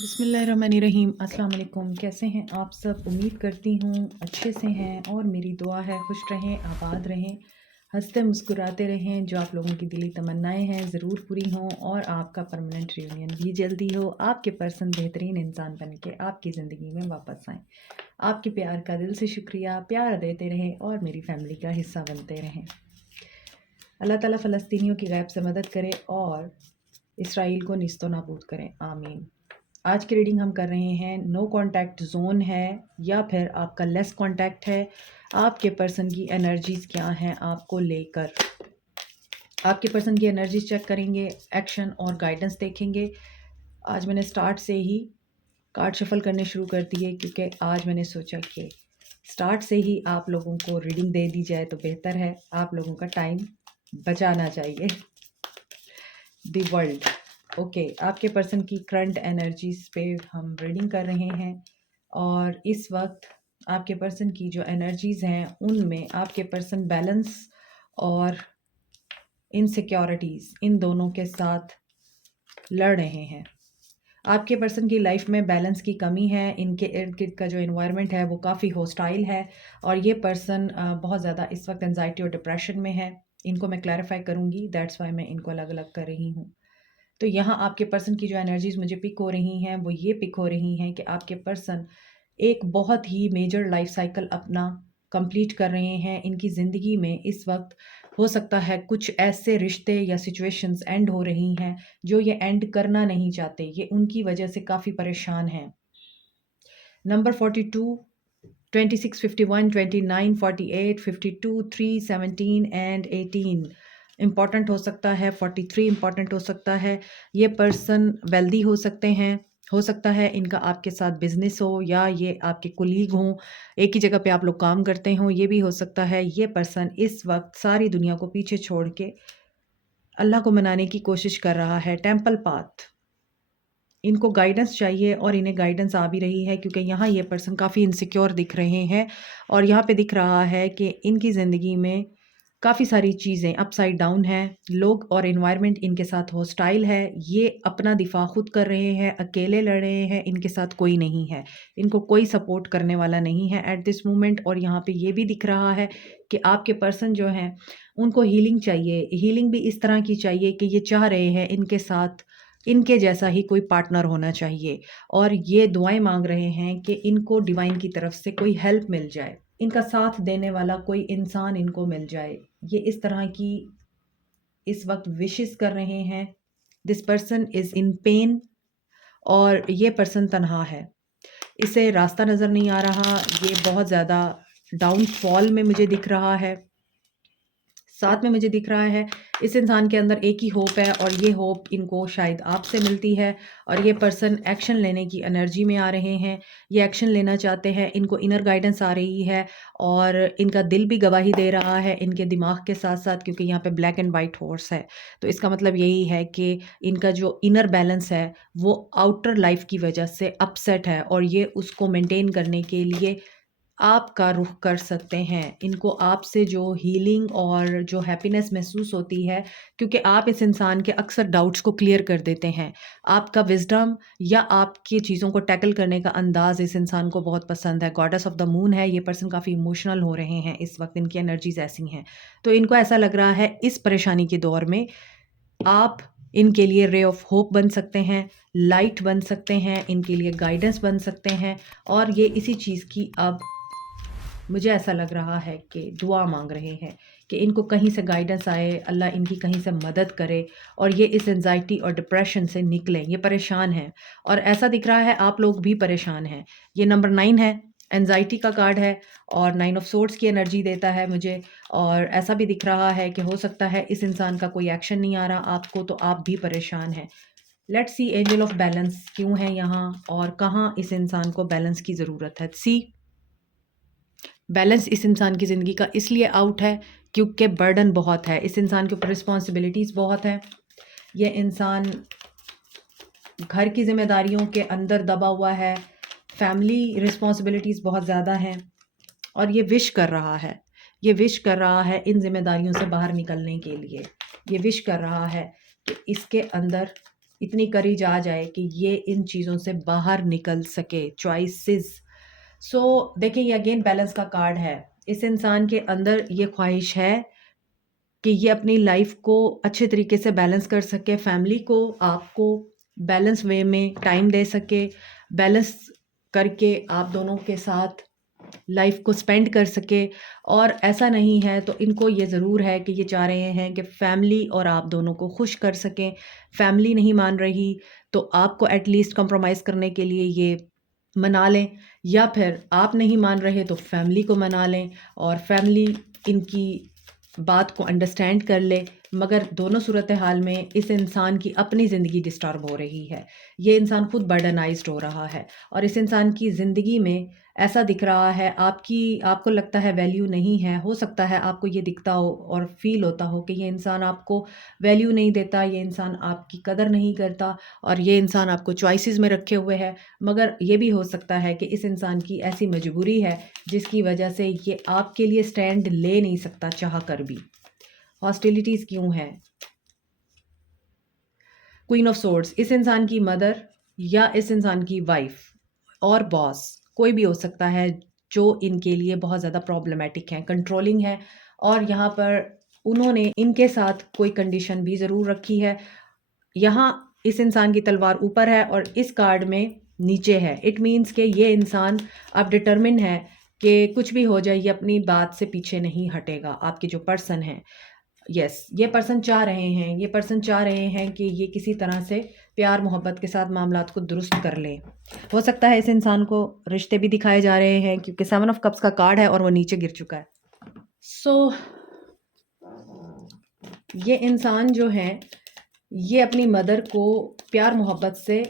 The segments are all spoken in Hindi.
बिस्मिल्लाहिर्रहमानिर्रहीम। अस्सलाम वालेकुम। कैसे हैं आप सब? उम्मीद करती हूँ अच्छे से हैं और मेरी दुआ है खुश रहें, आबाद रहें, हंसते मुस्कुराते रहें। जो आप लोगों की दिली तमन्नाएं हैं ज़रूर पूरी हों और आपका परमानेंट रियूनियन भी जल्दी हो। आपके पर्सन बेहतरीन इंसान बन के आपकी ज़िंदगी में वापस आएँ। आपके प्यार का दिल से शुक्रिया। प्यार देते रहें और मेरी फैमिली का हिस्सा बनते रहें। अल्लाह ताला फ़लस्तीनियों की गैब से मदद करे और इसराइल को निस्तो नाबूद करें, आमीन। आज की रीडिंग हम कर रहे हैं नो कांटेक्ट जोन है या फिर आपका लेस कांटेक्ट है। आपके पर्सन की एनर्जीज क्या हैं आपको लेकर। आपके पर्सन की एनर्जीज चेक करेंगे, एक्शन और गाइडेंस देखेंगे। आज मैंने स्टार्ट से ही कार्ड शफल करने शुरू कर दिए क्योंकि आज मैंने सोचा कि स्टार्ट से ही आप लोगों को रीडिंग दे दी जाए तो बेहतर है, आप लोगों का टाइम बचाना चाहिए। The world. ओके, आपके पर्सन की करंट एनर्जीज पे हम रीडिंग कर रहे हैं और इस वक्त आपके पर्सन की जो एनर्जीज हैं उनमें आपके पर्सन बैलेंस और इनसिक्योरिटीज इन दोनों के साथ लड़ रहे हैं। आपके पर्सन की लाइफ में बैलेंस की कमी है। इनके इर्द गिर्द का जो इन्वायरमेंट है वो काफ़ी हॉस्टाइल है और ये पर्सन बहुत ज़्यादा इस वक्त एंजाइटी और डिप्रेशन में है। इनको मैं क्लैरिफाई करूँगी, दैट्स वाई मैं इनको अलग अलग कर रही हूँ। तो यहाँ आपके पर्सन की जो एनर्जीज मुझे पिक हो रही हैं वो ये पिक हो रही हैं कि आपके पर्सन एक बहुत ही मेजर लाइफ साइकिल अपना कंप्लीट कर रहे हैं। इनकी ज़िंदगी में इस वक्त हो सकता है कुछ ऐसे रिश्ते या सिचुएशंस एंड हो रही हैं जो ये एंड करना नहीं चाहते। ये उनकी वजह से काफ़ी परेशान हैं। नंबर 42, 26, 51, 29, 48, 52, 3, 17 एंड 18 इम्पॉर्टेंट हो सकता है। 43 इम्पॉर्टेंट हो सकता है। ये पर्सन वेल्दी हो सकता है इनका आपके साथ बिजनेस हो या ये आपके कुलीग हों, एक ही जगह पे आप लोग काम करते हों, ये भी हो सकता है। ये पर्सन इस वक्त सारी दुनिया को पीछे छोड़ के अल्लाह को मनाने की कोशिश कर रहा है। टेम्पल पाथ, इनको गाइडेंस चाहिए और इन्हें गाइडेंस आ भी रही है क्योंकि यहाँ ये पर्सन काफ़ी इनसिक्योर दिख रहे हैं और यहाँ पे दिख रहा है कि इनकी ज़िंदगी में काफ़ी सारी चीज़ें अपसाइड डाउन हैं। लोग और इन्वायरमेंट इनके साथ हॉस्टाइल है। ये अपना दिफा खुद कर रहे हैं, अकेले लड़ रहे हैं, इनके साथ कोई नहीं है, इनको कोई सपोर्ट करने वाला नहीं है एट दिस मोमेंट। और यहाँ पे ये भी दिख रहा है कि आपके पर्सन जो हैं उनको हीलिंग चाहिए। हीलिंग भी इस तरह की चाहिए कि ये चाह रहे हैं इनके साथ इनके जैसा ही कोई पार्टनर होना चाहिए और ये दुआएं मांग रहे हैं कि इनको डिवाइन की तरफ से कोई हेल्प मिल जाए, इनका साथ देने वाला कोई इंसान इनको मिल जाए। ये इस तरह की इस वक्त विशेस कर रहे हैं। This person is in pen और ये पर्सन तन्हा है, इसे रास्ता नज़र नहीं आ रहा। ये बहुत ज़्यादा डाउनफॉल में मुझे दिख रहा है। साथ में मुझे दिख रहा है इस इंसान के अंदर एक ही होप है और ये होप इनको शायद आपसे मिलती है और ये पर्सन एक्शन लेने की एनर्जी में आ रहे हैं। ये एक्शन लेना चाहते हैं, इनको इनर गाइडेंस आ रही है और इनका दिल भी गवाही दे रहा है इनके दिमाग के साथ साथ, क्योंकि यहाँ पे ब्लैक एंड वाइट हॉर्स है। तो इसका मतलब यही है कि इनका जो इनर बैलेंस है वो आउटर लाइफ की वजह से अपसेट है और ये उसको मेंटेन करने के लिए आपका रुख कर सकते हैं। इनको आपसे जो हीलिंग और जो हैप्पीनेस महसूस होती है क्योंकि आप इस इंसान के अक्सर डाउट्स को क्लियर कर देते हैं। आपका विज़डम या आपकी चीज़ों को टैकल करने का अंदाज़ इस इंसान को बहुत पसंद है। गॉडेस ऑफ द मून है, ये पर्सन काफ़ी इमोशनल हो रहे हैं इस वक्त, इनकी एनर्जीज़ ऐसी हैं। तो इनको ऐसा लग रहा है इस परेशानी के दौर में आप इनके लिए रे ऑफ होप बन सकते हैं, लाइट बन सकते हैं, इनके लिए गाइडेंस बन सकते हैं और ये इसी चीज़ की अब मुझे ऐसा लग रहा है कि दुआ मांग रहे हैं कि इनको कहीं से गाइडेंस आए, अल्लाह इनकी कहीं से मदद करे और ये इस एंजाइटी और डिप्रेशन से निकलें। ये परेशान हैं और ऐसा दिख रहा है आप लोग भी परेशान हैं। ये नंबर 9 है, एंजाइटी का कार्ड है और 9 ऑफ सोर्ड्स की एनर्जी देता है मुझे। और ऐसा भी दिख रहा है कि हो सकता है इस इंसान का कोई एक्शन नहीं आ रहा आपको, तो आप भी परेशान हैं। Let's see angel of balance क्यों है यहाँ और कहाँ इस इंसान को बैलेंस की ज़रूरत है। सी बैलेंस इस इंसान की ज़िंदगी का इसलिए आउट है क्योंकि बर्डन बहुत है, इस इंसान के ऊपर रिस्पॉन्सिबिलिटीज़ बहुत हैं। ये इंसान घर की ज़िम्मेदारियों के अंदर दबा हुआ है, फैमिली रिस्पॉन्सिबिलिटीज़ बहुत ज़्यादा हैं और ये विश कर रहा है, ये विश कर रहा है इन ज़िम्मेदारियों से बाहर निकलने के लिए। ये विश कर रहा है कि इसके अंदर इतनी करेज आ जाए कि ये इन चीज़ों से बाहर निकल सके। चॉइसेस, सो देखिए ये अगेन बैलेंस का कार्ड है। इस इंसान के अंदर ये ख्वाहिश है कि ये अपनी लाइफ को अच्छे तरीके से बैलेंस कर सके, फैमिली को, आपको बैलेंस वे में टाइम दे सके, बैलेंस करके आप दोनों के साथ लाइफ को स्पेंड कर सके। और ऐसा नहीं है तो इनको ये ज़रूर है कि ये चाह रहे हैं कि फैमिली और आप दोनों को खुश कर सकें। फैमिली नहीं मान रही तो आपको एटलीस्ट कंप्रोमाइज़ करने के लिए ये मना लें, या फिर आप नहीं मान रहे तो फैमिली को मना लें और फैमिली इनकी बात को अंडरस्टैंड कर ले। मगर दोनों सूरत हाल में इस इंसान की अपनी ज़िंदगी डिस्टर्ब हो रही है। ये इंसान खुद बर्डनाइज्ड हो रहा है और इस इंसान की ज़िंदगी में ऐसा दिख रहा है आपको लगता है वैल्यू नहीं है। हो सकता है आपको ये दिखता हो और फ़ील होता हो कि ये इंसान आपको वैल्यू नहीं देता, ये इंसान आपकी कदर नहीं करता और ये इंसान आपको चॉइसेस में रखे हुए है। मगर ये भी हो सकता है कि इस इंसान की ऐसी मजबूरी है जिसकी वजह से ये आपके लिए स्टैंड ले नहीं सकता चाह कर भी। हॉस्टिलिटीज़ क्यों है? क्वीन ऑफ सोर्ड्स, इस इंसान की मदर या इस इंसान की वाइफ और बॉस, कोई भी हो सकता है जो इनके लिए बहुत ज़्यादा प्रॉब्लमेटिक है, कंट्रोलिंग है और यहाँ पर उन्होंने इनके साथ कोई कंडीशन भी ज़रूर रखी है। यहाँ इस इंसान की तलवार ऊपर है और इस कार्ड में नीचे है। इट मीन्स कि ये इंसान अब डिटर्मिन है कि कुछ भी हो जाए ये अपनी बात से पीछे नहीं हटेगा। आपके जो पर्सन है, यस, ये पर्सन चाह रहे हैं कि ये किसी तरह से प्यार मोहब्बत के साथ मामलात को दुरुस्त कर लें। हो सकता है इस इंसान को रिश्ते भी दिखाए जा रहे हैं क्योंकि 7 ऑफ कप्स का कार्ड है और वो नीचे गिर चुका है। सो ये इंसान जो है ये अपनी मदर को प्यार मोहब्बत से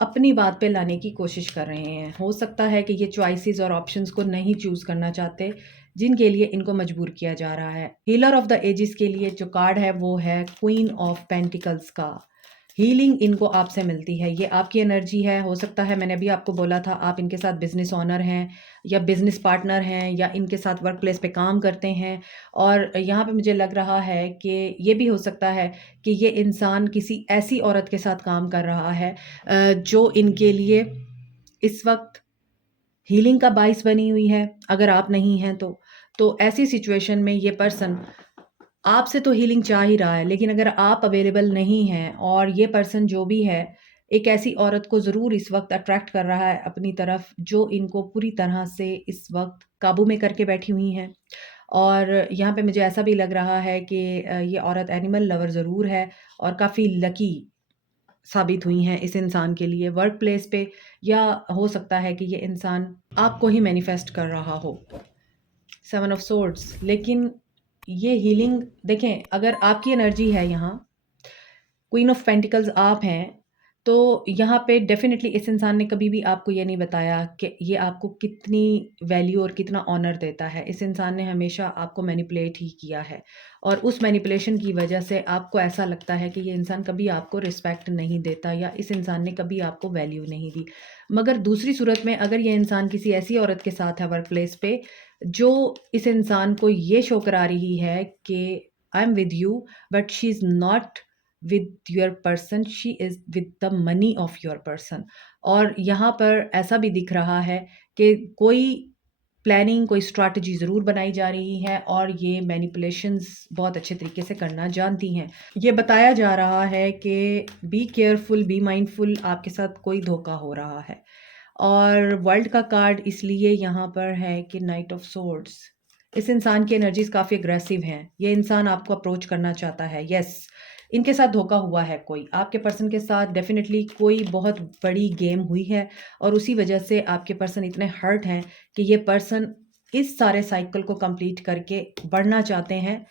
अपनी बात पे लाने की कोशिश कर रहे हैं। हो सकता है कि ये चॉइसेस और ऑप्शंस को नहीं चूज़ करना चाहते जिनके लिए इनको मजबूर किया जा रहा है। हीलर ऑफ द एजेस के लिए जो कार्ड है वो है क्वीन ऑफ पेंटिकल्स का। हीलिंग इनको आपसे मिलती है, ये आपकी एनर्जी है। हो सकता है मैंने अभी आपको बोला था आप इनके साथ बिजनेस ओनर हैं या बिजनेस पार्टनर हैं या इनके साथ वर्क प्लेस पे काम करते हैं। और यहाँ पे मुझे लग रहा है कि ये भी हो सकता है कि ये इंसान किसी ऐसी औरत के साथ काम कर रहा है जो इनके लिए इस वक्त हीलिंग का बाइस बनी हुई है। अगर आप नहीं हैं तो ऐसी सिचुएशन में ये पर्सन आपसे तो हीलिंग चाह ही रहा है, लेकिन अगर आप अवेलेबल नहीं हैं और ये पर्सन जो भी है एक ऐसी औरत को ज़रूर इस वक्त अट्रैक्ट कर रहा है अपनी तरफ जो इनको पूरी तरह से इस वक्त काबू में करके बैठी हुई हैं। और यहाँ पे मुझे ऐसा भी लग रहा है कि ये औरत एनिमल लवर ज़रूर है और काफ़ी लकी साबित हुई हैं इस इंसान के लिए वर्क प्लेस पे, या हो सकता है कि ये इंसान आपको ही मैनिफेस्ट कर रहा हो। 7 ऑफ सोर्ड्स, लेकिन ये हीलिंग देखें, अगर आपकी एनर्जी है यहाँ, क्वीन ऑफ पेंटिकल्स आप हैं, तो यहाँ पे डेफिनेटली इस इंसान ने कभी भी आपको ये नहीं बताया कि ये आपको कितनी वैल्यू और कितना ऑनर देता है। इस इंसान ने हमेशा आपको मैनिपुलेट ही किया है और उस मैनिपुलेशन की वजह से आपको ऐसा लगता है कि ये इंसान कभी आपको रिस्पेक्ट नहीं देता या इस इंसान ने कभी आपको वैल्यू नहीं दी। मगर दूसरी सूरत में अगर ये इंसान किसी ऐसी औरत के साथ है वर्क प्लेस पे जो इस इंसान को ये शो करा रही है कि I am with you but she is not with your person, she is with the money of your person. और यहाँ पर ऐसा भी दिख रहा है कि कोई प्लानिंग, कोई स्ट्रैटेजी ज़रूर बनाई जा रही है और ये मैनिपुलेशंस बहुत अच्छे तरीके से करना जानती हैं। ये बताया जा रहा है कि बी केयरफुल, बी माइंडफुल, आपके साथ कोई धोखा हो रहा है। और वर्ल्ड का कार्ड इसलिए यहाँ पर है कि नाइट ऑफ सोर्ड्स, इस इंसान की एनर्जीज काफ़ी अग्रेसिव हैं। ये इंसान आपको अप्रोच करना चाहता है, यस, इनके साथ धोखा हुआ है, कोई आपके पर्सन के साथ डेफिनेटली कोई बहुत बड़ी गेम हुई है और उसी वजह से आपके पर्सन इतने हर्ट हैं कि ये पर्सन इस सारे साइकिल को कंप्लीट करके बढ़ना चाहते हैं।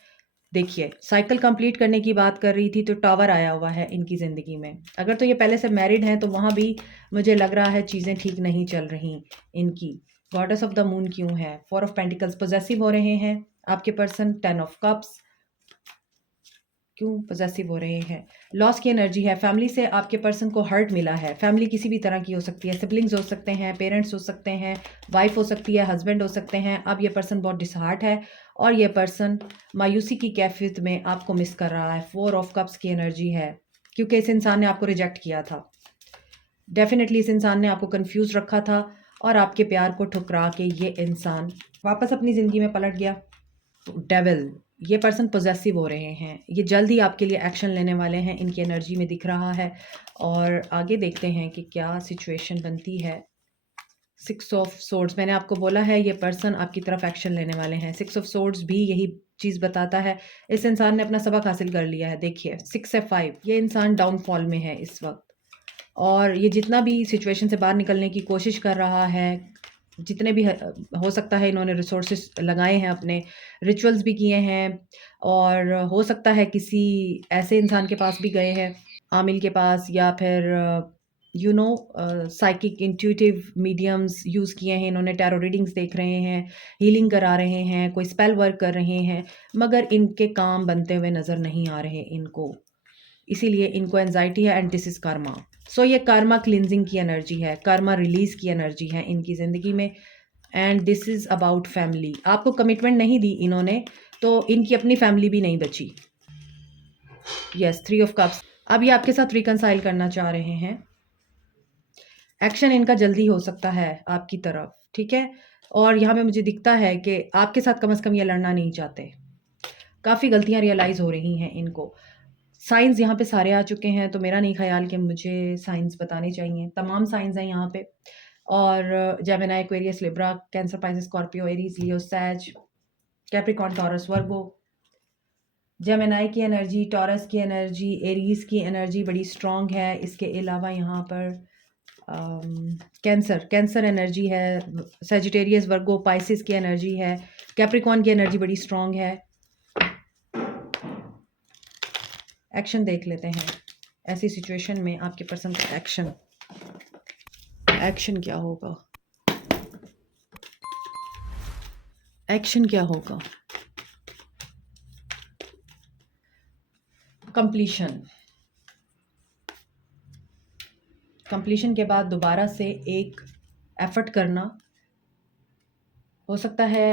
देखिए, साइकिल कंप्लीट करने की बात कर रही थी तो टावर आया हुआ है इनकी ज़िंदगी में। अगर तो ये पहले से मैरिड हैं तो वहाँ भी मुझे लग रहा है चीज़ें ठीक नहीं चल रही इनकी। गॉडेस ऑफ द मून क्यों है? 4 ऑफ पेंटिकल्स, पॉसेसिव हो रहे हैं आपके पर्सन। 10 ऑफ कप्स, क्यों पॉसेसिव हो रहे हैं? लॉस की एनर्जी है। फैमिली से आपके पर्सन को हर्ट मिला है। फैमिली किसी भी तरह की हो सकती है, सिबलिंग्स हो सकते हैं, पेरेंट्स हो सकते हैं, वाइफ हो सकती है, हस्बैंड हो सकते हैं। अब ये पर्सन बहुत डिसहार्ट है और ये पर्सन मायूसी की कैफियत में आपको मिस कर रहा है। 4 ऑफ कप्स की एनर्जी है। क्योंकि इस इंसान ने आपको रिजेक्ट किया था। डेफिनेटली इस इंसान ने आपको कंफ्यूज रखा था और आपके प्यार को ठुकरा के ये इंसान वापस अपनी ज़िंदगी में पलट गया। डेविल, ये पर्सन पोजेसिव हो रहे हैं, ये जल्द ही आपके लिए एक्शन लेने वाले हैं, इनकी एनर्जी में दिख रहा है। और आगे देखते हैं कि क्या सिचुएशन बनती है। 6 ऑफ सोर्ड्स, मैंने आपको बोला है ये पर्सन आपकी तरफ एक्शन लेने वाले हैं। 6 ऑफ सोर्ड्स भी यही चीज़ बताता है। इस इंसान ने अपना सबक हासिल कर लिया है। देखिए 6 से 5, ये इंसान डाउनफॉल में है इस वक्त, और ये जितना भी सिचुएशन से बाहर निकलने की कोशिश कर रहा है, जितने भी हो सकता है इन्होंने रिसोर्सेस लगाए हैं, अपने रिचुअल्स भी किए हैं, और हो सकता है किसी ऐसे इंसान के पास भी गए हैं, आमिल के पास, या फिर साइकिक इंट्यूटिव मीडियम्स यूज़ किए हैं इन्होंने, टैरो रीडिंग्स देख रहे हैं, हीलिंग करा रहे हैं, कोई स्पेल वर्क कर रहे हैं, मगर इनके काम बनते हुए नज़र नहीं आ रहे इनको, इसीलिए इनको एंजाइटी है। And this is karma. So ये कर्मा क्लिनजिंग की एनर्जी है, कर्मा रिलीज़ की एनर्जी है इनकी ज़िंदगी में। And this is about family. आपको कमिटमेंट नहीं दी इन्होंने, तो इनकी अपनी फैमिली भी नहीं बची। Yes, 3 of cups. अब ये आपके साथ रिकंसाइल करना चाह रहे हैं। एक्शन इनका जल्दी हो सकता है आपकी तरफ, ठीक है। और यहाँ पे मुझे दिखता है कि आपके साथ कम से कम ये लड़ना नहीं चाहते। काफ़ी गलतियाँ रियलाइज़ हो रही हैं इनको। साइंस यहाँ पे सारे आ चुके हैं, तो मेरा नहीं ख़्याल कि मुझे साइंस बताने चाहिए। तमाम साइंस हैं यहाँ पे, और Gemini, Aquarius, Libra, Cancer, Pisces, Scorpio, Aries, Leo, Sag, Capricorn, Taurus, Virgo. Gemini की एनर्जी, टॉरस की एनर्जी, एरीज की एनर्जी बड़ी स्ट्रॉन्ग है। इसके अलावा यहाँ पर कैंसर एनर्जी है, सेजिटेरियस, वर्गो, पाइसेस की एनर्जी है, कैप्रिकॉर्न की एनर्जी बड़ी स्ट्रॉन्ग है। एक्शन देख लेते हैं ऐसी सिचुएशन में आपके पर्सन का एक्शन क्या होगा। एक्शन क्या होगा। कंप्लीशन के बाद दोबारा से एक एफर्ट करना। हो सकता है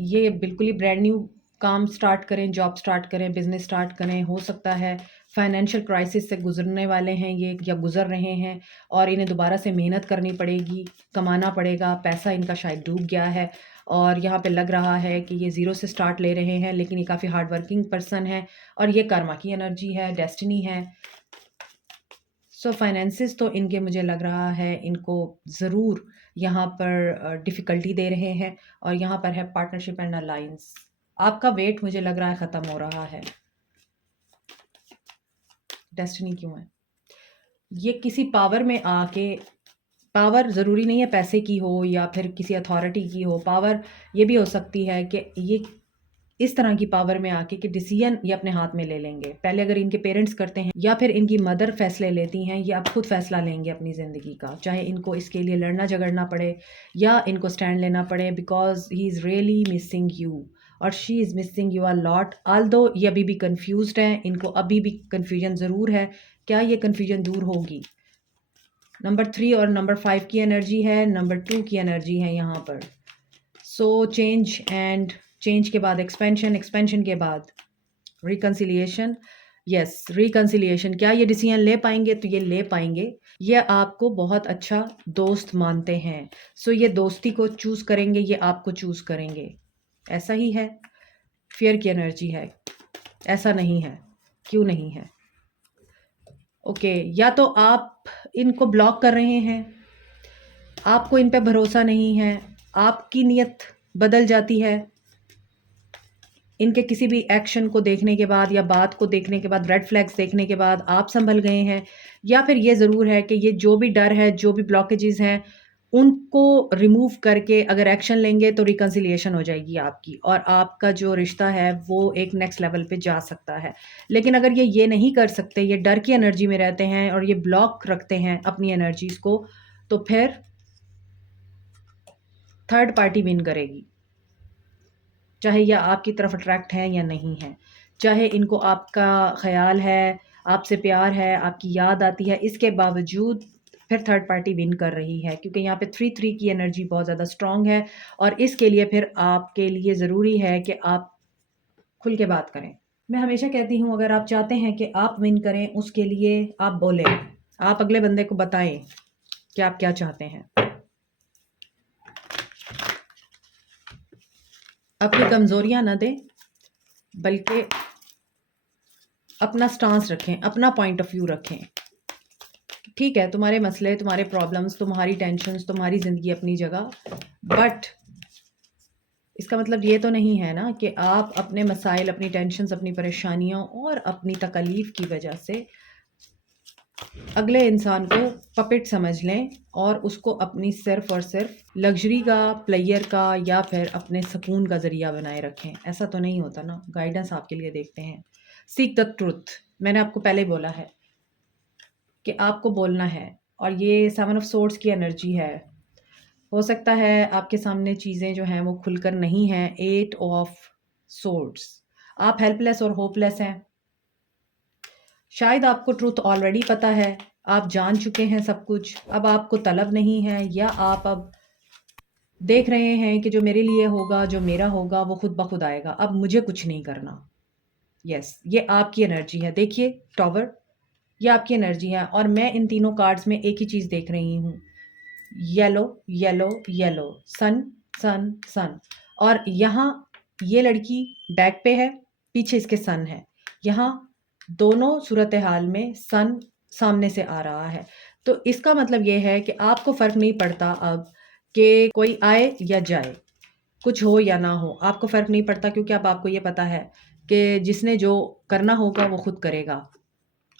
ये बिल्कुल ही ब्रांड न्यू काम स्टार्ट करें, जॉब स्टार्ट करें, बिजनेस स्टार्ट करें। हो सकता है फाइनेंशियल क्राइसिस से गुजरने वाले हैं ये, या गुजर रहे हैं, और इन्हें दोबारा से मेहनत करनी पड़ेगी, कमाना पड़ेगा। पैसा इनका शायद डूब गया है, और यहाँ पे लग रहा है कि ये ज़ीरो से स्टार्ट ले रहे हैं, लेकिन ये काफ़ी हार्ड वर्किंग पर्सन है, और ये कर्मा की एनर्जी है, डेस्टिनी है। सो फाइनेंसिस तो इनके, मुझे लग रहा है इनको ज़रूर यहाँ पर डिफ़िकल्टी दे रहे हैं, और यहाँ पर है पार्टनरशिप एंड अलायंस। आपका वेट मुझे लग रहा है ख़त्म हो रहा है। डेस्टिनी क्यों है? ये किसी पावर में आके, पावर ज़रूरी नहीं है पैसे की हो या फिर किसी अथॉरिटी की हो, पावर ये भी हो सकती है कि ये इस तरह की पावर में आके कि डिसीजन ये अपने हाथ में ले लेंगे। पहले अगर इनके पेरेंट्स करते हैं या फिर इनकी मदर फैसले लेती हैं, ये अब खुद फैसला लेंगे अपनी ज़िंदगी का, चाहे इनको इसके लिए लड़ना झगड़ना पड़े या इनको स्टैंड लेना पड़े, because he is really missing you और she is missing you a lot. Although ये अभी भी कन्फ्यूज्ड हैं, इनको अभी भी कन्फ्यूजन ज़रूर है। क्या ये कन्फ्यूजन दूर होगी? नंबर 3 और नंबर 5 की एनर्जी है, नंबर 2 की एनर्जी है यहाँ पर। सो चेंज, एंड चेंज के बाद एक्सपेंशन, एक्सपेंशन के बाद रिकन्सिलिएशन। Yes, reconciliation. क्या ये डिसीजन ले पाएंगे? तो ये ले पाएंगे। ये आपको बहुत अच्छा दोस्त मानते हैं, सो ये दोस्ती को चूज़ करेंगे, ये आपको चूज़ करेंगे। ऐसा ही है। फियर की एनर्जी है। ऐसा नहीं है, क्यों नहीं है? ओके, या तो आप इनको ब्लॉक कर रहे हैं, आपको इन पे भरोसा नहीं है, आपकी नीयत बदल जाती है इनके किसी भी एक्शन को देखने के बाद या बात को देखने के बाद, रेड फ्लैग्स देखने के बाद आप संभल गए हैं। या फिर ये ज़रूर है कि ये जो भी डर है, जो भी ब्लॉकेजेस हैं, उनको रिमूव करके अगर एक्शन लेंगे तो रिकन्सिलिएशन हो जाएगी आपकी, और आपका जो रिश्ता है वो एक नेक्स्ट लेवल पे जा सकता है। लेकिन अगर ये नहीं कर सकते, ये डर की एनर्जी में रहते हैं और ये ब्लॉक रखते हैं अपनी एनर्जीज़ को, तो फिर थर्ड पार्टी विन करेगी, चाहे यह आपकी तरफ अट्रैक्ट है या नहीं है, चाहे इनको आपका ख़्याल है, आपसे प्यार है, आपकी याद आती है, इसके बावजूद फिर थर्ड पार्टी विन कर रही है, क्योंकि यहाँ पे 3-3 की एनर्जी बहुत ज़्यादा स्ट्रॉन्ग है। और इसके लिए फिर आपके लिए ज़रूरी है कि आप खुल के बात करें। मैं हमेशा कहती हूँ अगर आप चाहते हैं कि आप विन करें, उसके लिए आप बोलें, आप अगले बंदे को बताएं कि आप क्या चाहते हैं। अपनी कमज़ोरियाँ ना दें, बल्कि अपना स्टांस रखें, अपना पॉइंट ऑफ व्यू रखें। ठीक है, तुम्हारे मसले, तुम्हारे प्रॉब्लम्स, तुम्हारी टेंशन्स, तुम्हारी ज़िंदगी अपनी जगह, बट इसका मतलब ये तो नहीं है ना कि आप अपने मसाइल, अपनी टेंशन्स, अपनी परेशानियों और अपनी तकलीफ़ की वजह से अगले इंसान को पपेट समझ लें और उसको अपनी सिर्फ़ और सिर्फ़ लग्ज़री का, प्लेयर का या फिर अपने सुकून का ज़रिया बनाए रखें। ऐसा तो नहीं होता ना। गाइडेंस आपके लिए देखते हैं। सीक द ट्रुथ, मैंने आपको पहले बोला है कि आपको बोलना है, और ये 7 ऑफ सोर्ड्स की एनर्जी है। हो सकता है आपके सामने चीज़ें जो हैं वो खुलकर नहीं हैं। 8 ऑफ सोर्ड्स, आप हेल्पलेस और होपलेस हैं। शायद आपको ट्रुथ ऑलरेडी पता है, आप जान चुके हैं सब कुछ, अब आपको तलब नहीं है, या आप अब देख रहे हैं कि जो मेरे लिए होगा, जो मेरा होगा, वो खुद ब खुद आएगा, अब मुझे कुछ नहीं करना। यस, ये आपकी एनर्जी है। देखिए टॉवर, ये आपकी एनर्जी है, और मैं इन तीनों कार्ड्स में एक ही चीज़ देख रही हूँ, येलो येलो येलो, सन सन सन। और यहाँ ये लड़की बैक पे है, पीछे इसके सन है। यहाँ दोनों सूरत हाल में सन सामने से आ रहा है। तो इसका मतलब ये है कि आपको फ़र्क नहीं पड़ता अब कि कोई आए या जाए, कुछ हो या ना हो, आपको फ़र्क नहीं पड़ता, क्योंकि अब आपको ये पता है कि जिसने जो करना होगा वो खुद करेगा।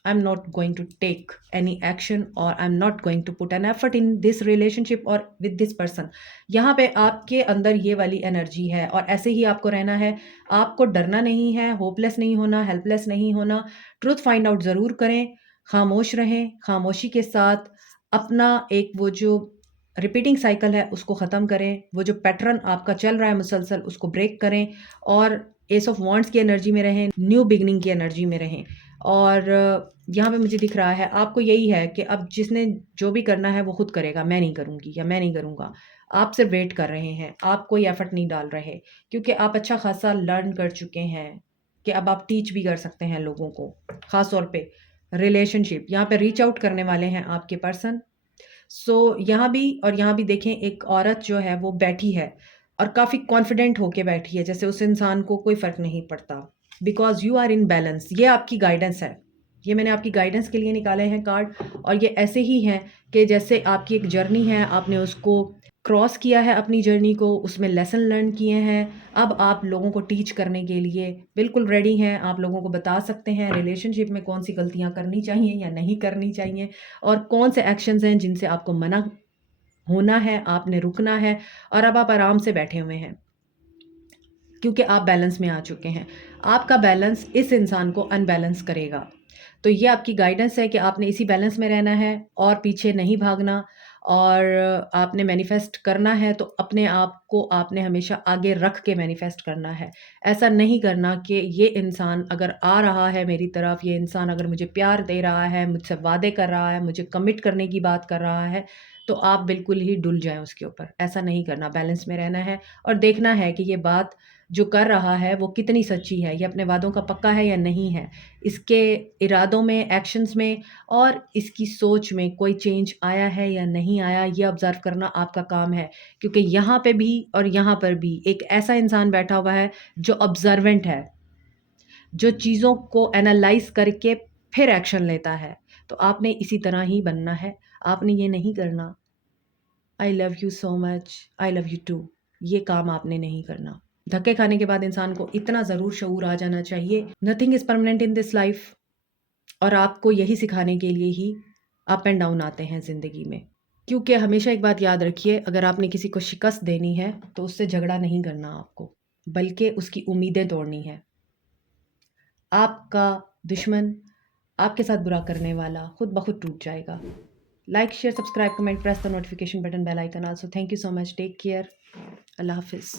I'm not going to take any action, or I'm not going to put an effort in this relationship or with this person. यहाँ पे आपके अंदर ये वाली एनर्जी है, और ऐसे ही आपको रहना है। आपको डरना नहीं है, होपलेस नहीं होना, हेल्पलेस नहीं होना। ट्रूथ फाइंड आउट ज़रूर करें, खामोश रहें, खामोशी के साथ अपना एक वो जो रिपीटिंग साइकिल है उसको ख़त्म करें, वो जो पैटर्न आपका चल रहा है मुसलसल उसको ब्रेक करें, और एस ऑफ वॉन्ड्स की एनर्जी में रहें, न्यू बिगनिंग की एनर्जी में रहें। और यहाँ पे मुझे दिख रहा है आपको यही है कि अब जिसने जो भी करना है वो खुद करेगा, मैं नहीं करूँगी या मैं नहीं करूँगा। आप सिर्फ वेट कर रहे हैं, आप कोई एफर्ट नहीं डाल रहे, क्योंकि आप अच्छा खासा लर्न कर चुके हैं कि अब आप टीच भी कर सकते हैं लोगों को। ख़ास तौर पे रिलेशनशिप, यहाँ पे रीच आउट करने वाले हैं आपके पर्सन। सो यहाँ भी और यहाँ भी देखें, एक औरत जो है वो बैठी है और काफ़ी कॉन्फिडेंट होके बैठी है, जैसे उस इंसान को कोई फ़र्क नहीं पड़ता, because you are in balance. ये आपकी गाइडेंस है, ये मैंने आपकी गाइडेंस के लिए निकाले हैं कार्ड, और ये ऐसे ही हैं कि जैसे आपकी एक जर्नी है, आपने उसको क्रॉस किया है, अपनी जर्नी को, उसमें लेसन लर्न किए हैं। अब आप लोगों को टीच करने के लिए बिल्कुल रेडी हैं, आप लोगों को बता सकते हैं रिलेशनशिप में कौन सी गलतियां करनी चाहिए या नहीं करनी चाहिए, और कौन से एक्शंस हैं जिनसे आपको मना होना है, आपने रुकना है। और अब आप आराम से बैठे हुए हैं, क्योंकि आप बैलेंस में आ चुके हैं। आपका बैलेंस इस इंसान को अनबैलेंस करेगा। तो ये आपकी गाइडेंस है कि आपने इसी बैलेंस में रहना है और पीछे नहीं भागना, और आपने मैनिफेस्ट करना है तो अपने आप को आपने हमेशा आगे रख के मैनिफेस्ट करना है। ऐसा नहीं करना कि ये इंसान अगर आ रहा है मेरी तरफ, ये इंसान अगर मुझे प्यार दे रहा है, मुझसे वादे कर रहा है, मुझे कमिट करने की बात कर रहा है, तो आप बिल्कुल ही डुल जाएँ उसके ऊपर। ऐसा नहीं करना, बैलेंस में रहना है और देखना है कि ये बात जो कर रहा है वो कितनी सच्ची है, ये अपने वादों का पक्का है या नहीं है, इसके इरादों में, एक्शंस में और इसकी सोच में कोई चेंज आया है या नहीं आया, ये ऑब्ज़र्व करना आपका काम है। क्योंकि यहाँ पे भी और यहाँ पर भी एक ऐसा इंसान बैठा हुआ है जो ऑब्ज़र्वेंट है, जो चीज़ों को एनालाइज़ करके फिर एक्शन लेता है। तो आपने इसी तरह ही बनना है, आपने ये नहीं करना I love you so much, I love you too, ये काम आपने नहीं करना। धक्के खाने के बाद इंसान को इतना ज़रूर शऊर आ जाना चाहिए, nothing is permanent in this life, और आपको यही सिखाने के लिए ही अप एंड डाउन आते हैं ज़िंदगी में। क्योंकि हमेशा एक बात याद रखिए, अगर आपने किसी को शिकस्त देनी है तो उससे झगड़ा नहीं करना आपको, बल्कि उसकी उम्मीदें तोड़नी है। आपका दुश्मन, आपके साथ बुरा करने वाला खुद ब खुद टूट जाएगा। Like, share, subscribe, comment, press the notification button, bell icon also. Thank you so much, take care, Allah हाफिज़।